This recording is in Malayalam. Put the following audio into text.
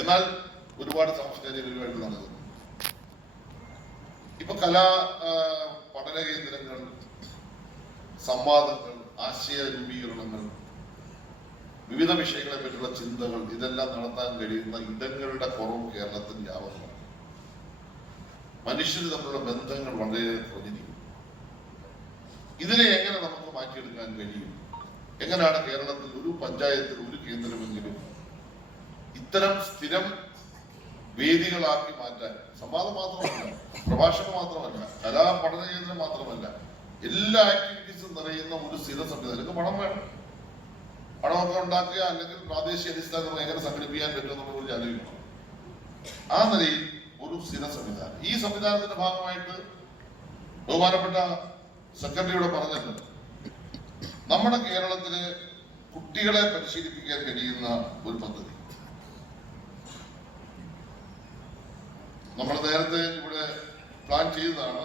എന്നാൽ ഒരുപാട് സാംസ്കാരിക പരിപാടികൾ നടക്കുന്നു. ഇപ്പൊ കലാ പഠന കേന്ദ്രങ്ങൾ, സംവാദങ്ങൾ, ആശയ രൂപീകരണങ്ങൾ, വിവിധ വിഷയങ്ങളെ പറ്റിയുള്ള ചിന്തകൾ, ഇതെല്ലാം നടത്താൻ കഴിയുന്ന ഇടങ്ങളുടെ കുറവ് കേരളത്തിൽ വ്യാപകമാണ്. മനുഷ്യർ തമ്മിലുള്ള ബന്ധങ്ങൾ വളരെയേറെ കുറഞ്ഞിരിക്കും. ഇതിനെ എങ്ങനെ നമുക്ക് മാറ്റിയെടുക്കാൻ കഴിയും? എങ്ങനെയാണ് കേരളത്തിൽ ഒരു പഞ്ചായത്തിൽ ഒരു കേന്ദ്രമെങ്കിലും ഇത്തരം സ്ഥിരം വേദികളാക്കി മാറ്റാൻ? സംവാദം മാത്രമല്ല, പ്രഭാഷണം മാത്രമല്ല, കലാ പഠന കേന്ദ്രം മാത്രമല്ല, എല്ലാ ആക്ടിവിറ്റീസും നിറയുന്ന ഒരു സ്ഥിര സംവിധാനം. പണം വേണം. പണമൊക്കെ ഉണ്ടാക്കുക, അല്ലെങ്കിൽ പ്രാദേശിക അടിസ്ഥാനത്തിൽ എങ്ങനെ സംഘടിപ്പിക്കാൻ പറ്റുമെന്നുള്ള ഒരു ആലോചിക്കണം. ആ നിലയിൽ ഒരു സ്ഥിര സംവിധാനം, ഈ സംവിധാനത്തിന്റെ ഭാഗമായിട്ട് ബഹുമാനപ്പെട്ട സെക്രട്ടറിയോട് പറഞ്ഞിട്ടുണ്ട്, നമ്മുടെ കേരളത്തില് കുട്ടികളെ പരിശീലിപ്പിക്കാൻ കഴിയുന്ന ഒരു പദ്ധതി നമ്മൾ നേരത്തെ ഇവിടെ പ്ലാൻ ചെയ്തതാണ്.